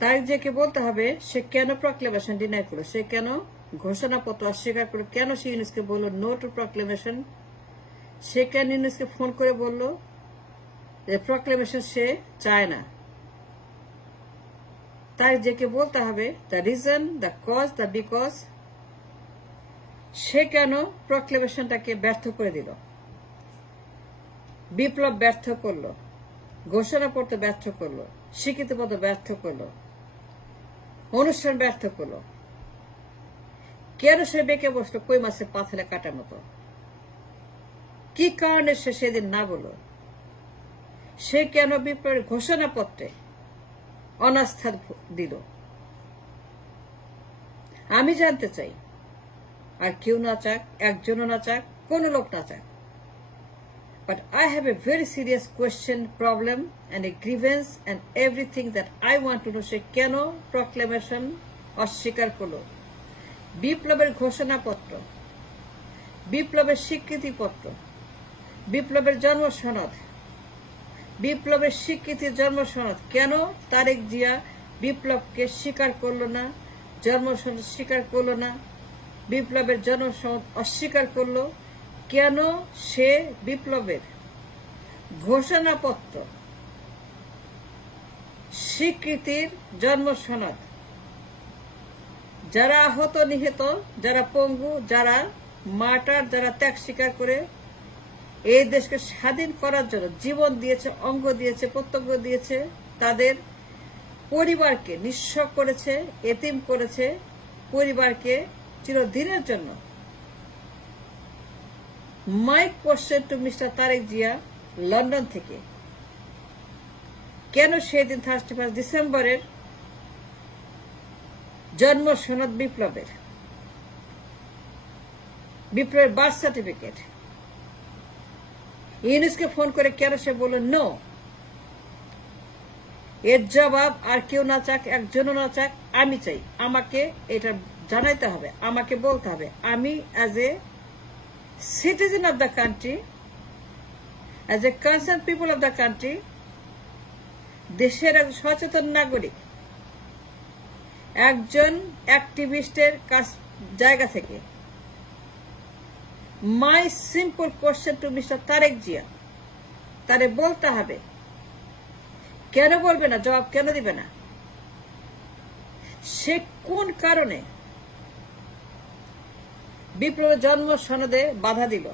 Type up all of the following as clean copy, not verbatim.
তারেক জিয়াকে বলতে হবে সে কেন প্রক্লেমেশন ডিনাই করলো, সে কেন ঘোষণাপত্র অস্বীকার করলো, কেন সে ইউনুসকে বললো নো টু প্রক্লেমেশন, সে কেন ইউনুসকে ফোন করে বললো যে প্রক্লেমেশন সে চায় না। তারেক জিয়াকে বলতে হবে the reason, the cause, the because, সে কেন প্রক্লেমেশনটাকে ব্যর্থ করে দিল, বিপ্লব ব্যর্থ করলো, ঘোষণাপত্র ব্যর্থ করলো, স্বীকৃতিপত্র ব্যর্থ করলো, অনুষ্ঠান ব্যর্থ করলো, কেন সে বেঁকে বসলো কই মাসে পাথরে কাটার মতো, কি কারণে সে সেদিন না বলল, সে কেন বিপ্লবের ঘোষণাপত্রে অনাস্থা দিল, আমি জানতে চাই। আর কেউ না চাক, একজনও না চাক, কোন লোক না চাক, but I have a very serious question, problem and a grievance and everything that I want to know, সে কেন প্রক্লেমেশন অস্বীকার করলো, বিপ্লবের ঘোষণাপত্র, বিপ্লবের স্বীকৃতিপত্র, বিপ্লবের জন্ম সনদ, বিপ্লবের স্বীকৃতির জন্ম সনদ, কেন তারেক জিয়া বিপ্লবকে স্বীকার করলো না, জন্ম সনদ স্বীকার করলো না, বিপ্লবের জন্ম সনদ অস্বীকার করলো, কেন সে বিপ্লবের ঘোষণাপত্র, স্বীকৃতির জন্ম সনদ, যারা আহত নিহত, যারা পঙ্গু, যারা মার্টার, যারা ত্যাগ স্বীকার করে এই দেশকে স্বাধীন করার জন্য জীবন দিয়েছে, অঙ্গ দিয়েছে, প্রত্যঙ্গ দিয়েছে, তাদের পরিবারকে নিঃস্ব করেছে, এতিম করেছে, পরিবারকে চিরদিনের জন্য। My question to mister Tarek Zia London থেকে, কেন সেদিন 31 ডিসেম্বরের জন্ম সনদ বিপ্লবের বার্থ সার্টিফিকেট ইউনুসকে ফোন করে কেন সে বলল নো, এর জবাব আর কেউ না চাক, একজনও না চাক, আমি চাই। আমাকে এটা জানাইতে হবে, আমাকে বলতে হবে, আমি as a citizen of the country, as a concerned people of the country, দেশের এক সচেতন নাগরিক, একজন অ্যাক্টিভিস্টের জায়গা থেকে my simple question to mister Tarek Zia, তারে বলতে হবে, কেন বলবে না, জবাব কেন দিবে না, সে কোন কারণে বিপ্লবের জন্ম সনদে বাধা দিল,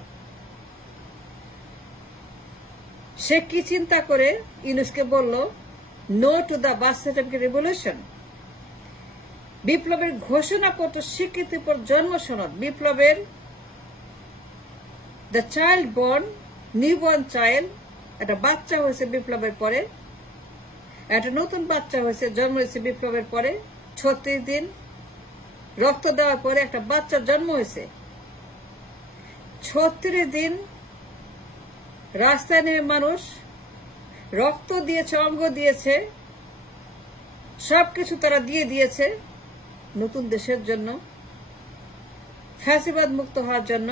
সে কি চিন্তা করে ইউনুসকে বলল no to the birth certificate revolution, বিপ্লবের ঘোষণাপত্র, স্বীকৃতিপত্র, জন্ম সনদ, বিপ্লবের the child born, newborn child, একটা বাচ্চা হয়েছে বিপ্লবের পরে, একটা নতুন বাচ্চা হয়েছে, জন্ম হয়েছে বিপ্লবের পরে, 36 দিন রক্ত দেওয়ার পরে একটা বাচ্চার জন্ম হয়েছে, 36 দিন রাস্তায় নেমে মানুষ রক্ত দিয়েছে, অঙ্গ দিয়েছে, সবকিছু তারা দিয়ে দিয়েছে নতুন দেশের জন্য, ফ্যাসিবাদ মুক্ত হওয়ার জন্য,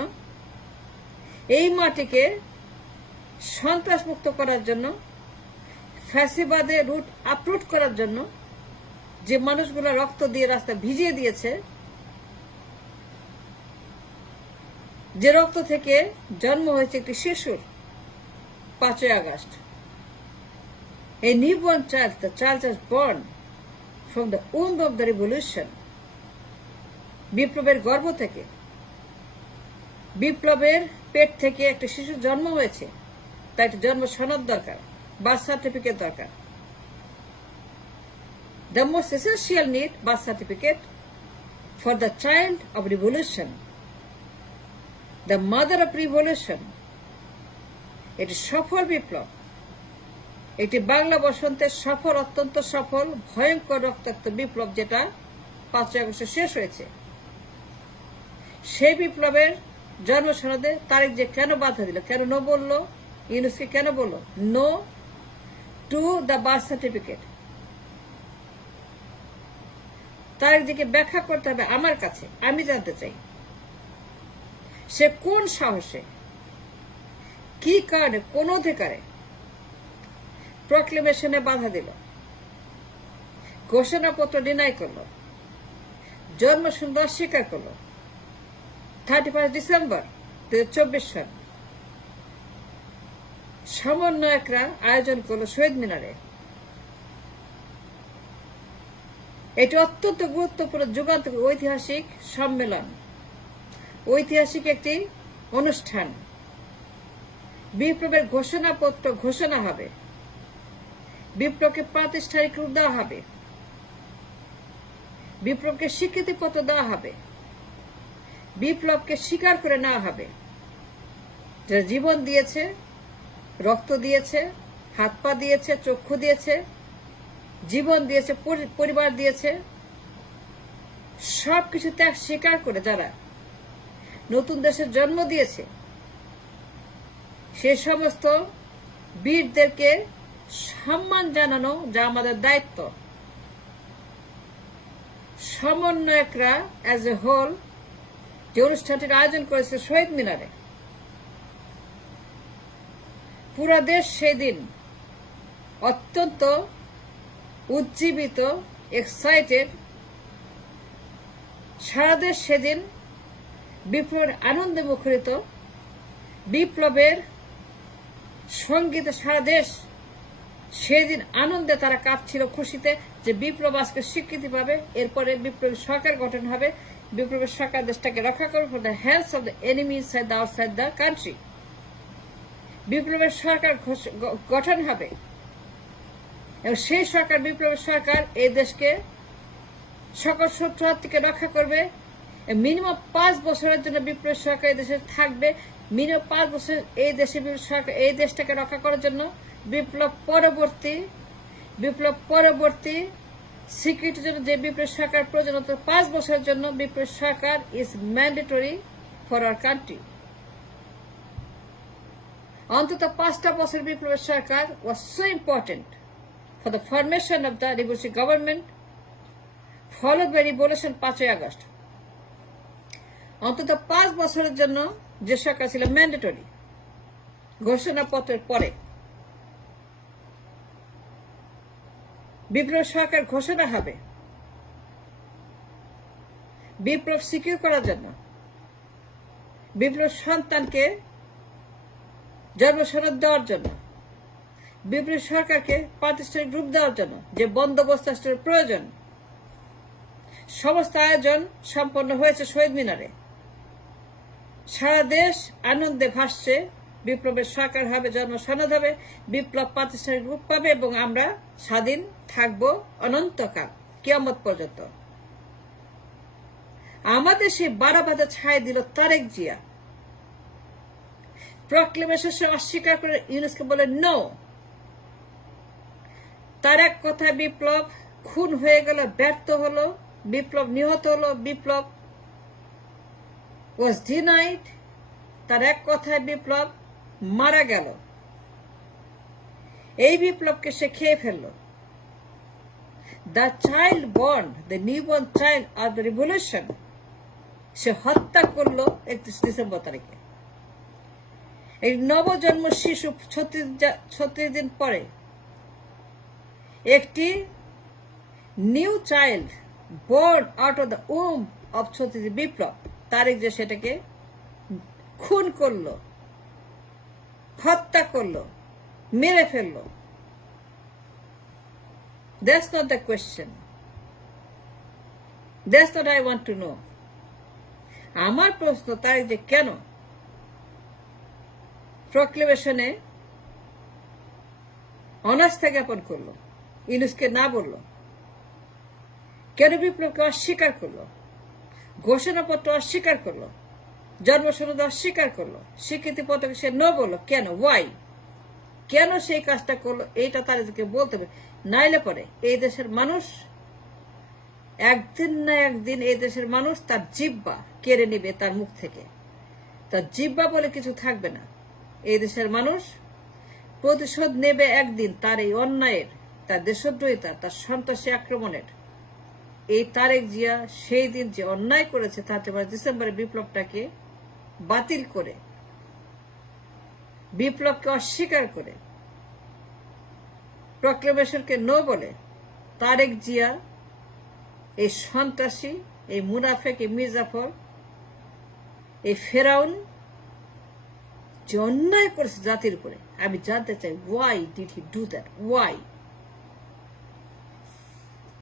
এই মাটিকে সন্ত্রাস মুক্ত করার জন্য, ফ্যাসিবাদের রুট আপরুট করার জন্য, যে মানুষগুলো রক্ত দিয়ে রাস্তা ভিজিয়ে দিয়েছে, যে রক্ত থেকে জন্ম হয়েছে একটি শিশুর 5 August, a newborn child, the child is born from the womb of the revolution, বিপ্লবের গর্ভ থেকে, বিপ্লবের পেট থেকে একটা শিশুর জন্ম হয়েছে, তাই একটা জন্ম সনদ দরকার, বার্থ সার্টিফিকেট দরকার। The most essential need, birth certificate for the child of revolution, the mother of revolution, এটি সফল বিপ্লব, এটি বাংলা বসন্তের সফল, অত্যন্ত সফল, ভয়ঙ্কর রক্তাক্ত বিপ্লব, যেটা 5 আগস্টে শেষ হয়েছে। সেই বিপ্লবের জন্ম সনদে তারেক যে কেন বাধা দিল, কেন নো বলল, ইউনুসকে কেন বলল no to the birth certificate, Tarek জিকে ব্যাখ্যা করতে হবে আমার কাছে, আমি জানতে চাই সে কোন সাহসে, কি কারণে, কোন অধিকারে প্রক্লেমেশনে বাধা দিল, ঘোষণাপত্র ডিনাই করলো, জন্মসূত্র অস্বীকার করলো। 31 ডিসেম্বর 2024 সাল সমন্বয়করা আয়োজন করলো শহীদ মিনারে। এটি অত্যন্ত গুরুত্বপূর্ণ যুগান্তকারী ঐতিহাসিক সম্মেলন, ঐতিহাসিক একটি অনুষ্ঠান। বিপ্লবের ঘোষণাপত্র ঘোষণা হবে, বিপ্লবকে প্রাতিষ্ঠানিক রূপ দেওয়া হবে, বিপ্লবকে স্বীকৃতিপত্র দেওয়া হবে, বিপ্লবকে স্বীকার করে নেওয়া হবে। যারা জীবন দিয়েছে, রক্ত দিয়েছে, হাত পা দিয়েছে, চক্ষু দিয়েছে, জীবন দিয়েছে, পরিবার দিয়েছে, সবকিছু ত্যাগ স্বীকার করে যারা নতুন দেশের জন্ম দিয়েছে, সে সমস্ত বীরদেরকে সম্মান জানানো যা আমাদের দায়িত্ব। সমন্বয়করা অ্যাজ এ হোল যে অনুষ্ঠানটির আয়োজন করেছে শহীদ মিনারে, পুরো দেশ সেদিন অত্যন্ত উজ্জীবিত, এক্সাইটেড। সারা দেশ সেদিন বিপ্লবের আনন্দে মুখরিত, বিপ্লবের সঙ্গীতে সারা দেশ সেদিন আনন্দে তারা কাঁপছিল, খুশিতে যে বিপ্লব আজকে স্বীকৃতি পাবে, এরপরে বিপ্লবী সরকার গঠন হবে, বিপ্লবের সরকার দেশটাকে রক্ষা করবে from the hands of the enemy inside the outside the country. বিপ্লবের সরকার গঠন হবে এবং সেই সরকার, বিপ্লবের সরকার, এই দেশকে সকল শত্রু হাত থেকে রক্ষা করবে। মিনিমাম 5 বছরের জন্য বিপ্লবের সরকার এই দেশে থাকবে, মিনিমাম 5 বছর এই দেশে সরকার এই দেশটাকে রক্ষা করার জন্য। বিপ্লব পরবর্তী সিকিউরিটির জন্য যে বিপ্লব সরকার প্রয়োজন, 5 বছরের জন্য বিপ্লব সরকার is mandatory for our country. অন্তত 5টা বছর বিপ্লবের সরকার was so important for the formation of the revolutionary government followed by revolution 5ই আগস্ট। অন্তত 5 বছরের জন্য যে সরকার ছিল ম্যান্ডেটরি, ঘোষণাপত্রের পরে বিপ্লব সরকার ঘোষণা হবে বিপ্লব সিকিউর করার জন্য, বিপ্লব সন্তানকে জন্মসনদ দেওয়ার জন্য, বিপ্লব সরকারকে প্রাতিষ্ঠানিক রূপ দেওয়ার জন্য যে বন্দোবস্ত প্রয়োজন। সমস্ত আয়োজন সম্পন্ন হয়েছে শহীদ মিনারে। সারা দেশ আনন্দে ভাসছে, বিপ্লবের সরকার হবে, জন্মসনদ হবে, বিপ্লব প্রাতিষ্ঠানিক রূপ পাবে এবং আমরা স্বাধীন থাকব অনন্তকাল, কিয়ামত পর্যন্ত। আমাদের সেই বারাবাদা ছায় দিল তারেক জিয়া। প্রক্লেমেশন অস্বীকার করে ইউনেস্কো বলে নো। তার এক কথায় বিপ্লব খুন হয়ে গেল, ব্যর্থ হলো, বিপ্লব নিহত হলো, বিপ্লব ওয়াজ ডিনাইড। তার এক কথায় বিপ্লব মারা গেল। এই বিপ্লবকে সে খেয়ে ফেলল। The child born, the newborn child of the revolution, সে হত্যা করলো 31 ডিসেম্বর তারিখে। এই নবজন্ম শিশু 36 দিন পরে একটি new child born out of the um of 36 বিপ্লব, তারেক যে সেটাকে খুন করলো, হত্যা করলো, মেরে ফেললো। That's not the question. That's what I want to know. আমার প্রশ্ন তারেক যে কেন প্রক্লেমেশনে অনাস্থা জ্ঞাপন করলো, ইউনেস্কো না বললো, কেন বিপ্লবকে অস্বীকার করলো, ঘোষণাপত্র অস্বীকার করলো, জন্মসনদ অস্বীকার করলো, স্বীকৃতিপত্রকে সে নো বললো, কেন? ওয়াই? কেন সেই কাজটা করলো? এইটা তাদেরকে বলতে হবে। নাইলে পরে এই দেশের মানুষ একদিন না একদিন, এই দেশের মানুষ তার জিহ্বা কেড়ে নেবে তার মুখ থেকে। তার জিহ্বা বলে কিছু থাকবে না। এই দেশের মানুষ প্রতিশোধ নেবে একদিন তার এই অন্যায়ের, তার দেশদ্রোহিতা, তার সন্ত্রাসী আক্রমণের। এই তারেক জিয়া সেই দিন যে অন্যায় করেছে, 31 ডিসেম্বরে বিপ্লবটাকে বাতিল করে, বিপ্লবকে অস্বীকার করে, প্রক্লেমেশনকে নো বলে তারেক জিয়া, এই সন্ত্রাসী, এই মুনাফেক, এই মির্জাফর, এই ফেরাউন যে অন্যায় করেছে জাতির উপরে, আমি জানতে চাই why did he do that? Why?